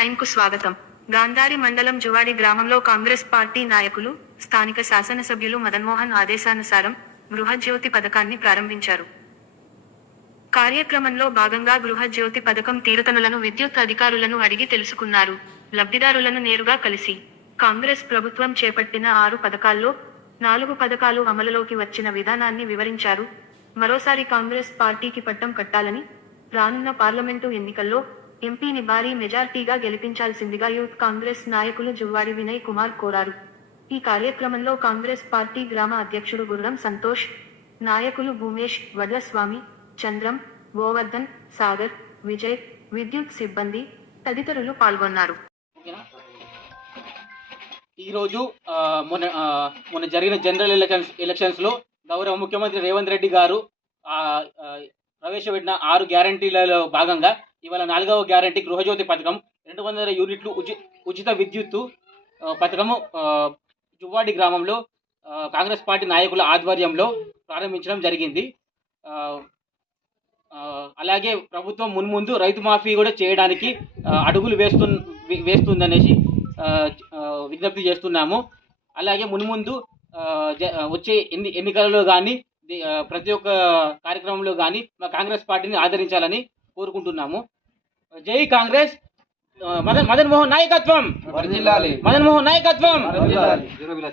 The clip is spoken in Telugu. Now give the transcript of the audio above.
నైన్కు స్వాగతం. గాంధారి మండలం జువాడి గ్రామంలో కాంగ్రెస్ పార్టీ నాయకులు స్థానిక శాసనసభ్యులు మదన్మోహన్ ఆదేశానుసారం గృహజ్యోతి పథకాన్ని ప్రారంభించారు. కార్యక్రమంలో భాగంగా గృహజ్యోతి పథకం తీరుతనులను విద్యుత్ అధికారులను అడిగి తెలుసుకున్నారు. లబ్ధిదారులను నేరుగా కలిసి కాంగ్రెస్ ప్రభుత్వం చేపట్టిన ఆరు పథకాల్లో నాలుగు పథకాలు అమలులోకి వచ్చిన విధానాన్ని వివరించారు. మరోసారి కాంగ్రెస్ పార్టీకి పట్టం కట్టాలని రానున్న పార్లమెంటు ఎన్నికల్లో ఎంపీని భారీ మెజార్టీగా గెలిపించాల్సిందిగా యూత్ కాంగ్రెస్ నాయకులు జువ్వారి వినయ్ కుమార్ కోరారు. ఈ కార్యక్రమంలో కాంగ్రెస్ పార్టీ గ్రామ అధ్యక్షుడు గుర్రం సంతోష్ నాయకులు భూమేష్ వడ్లస్వామి చంద్రం గోవర్ధన్ సాగర్ విజయ్ విద్యుత్ సిబ్బంది తదితరులు పాల్గొన్నారు. ఈరోజు మొన్న మొన్న జరిగిన జనరల్ ఎలక్షన్స్ ఎలక్షన్స్లో గౌరవ ముఖ్యమంత్రి రేవంత్ రెడ్డి గారు ప్రవేశపెట్టిన ఆరు గ్యారంటీలలో భాగంగా ఇవాళ నాలుగవ గ్యారంటీ గృహజ్యోతి పథకం రెండు వందల యూనిట్లు ఉచి ఉచిత విద్యుత్తు పథకము జువ్వాడి గ్రామంలో కాంగ్రెస్ పార్టీ నాయకుల ఆధ్వర్యంలో ప్రారంభించడం జరిగింది. అలాగే ప్రభుత్వం మున్ముందు రైతు మాఫీ కూడా చేయడానికి అడుగులు వేస్తు వేస్తుందనేసి విజ్ఞప్తి చేస్తున్నాము. అలాగే మున్ముందు వచ్చే ఎన్ని ఎన్నికలలో కానీ ప్రతి ఒక్క కార్యక్రమంలో కానీ మా కాంగ్రెస్ పార్టీని ఆదరించాలని కోరుకుంటున్నాము. జై కాంగ్రెస్ మదన్ మదన్ మోహన్ నాయకత్వం. మదన్ మోహన్ నాయకత్వం.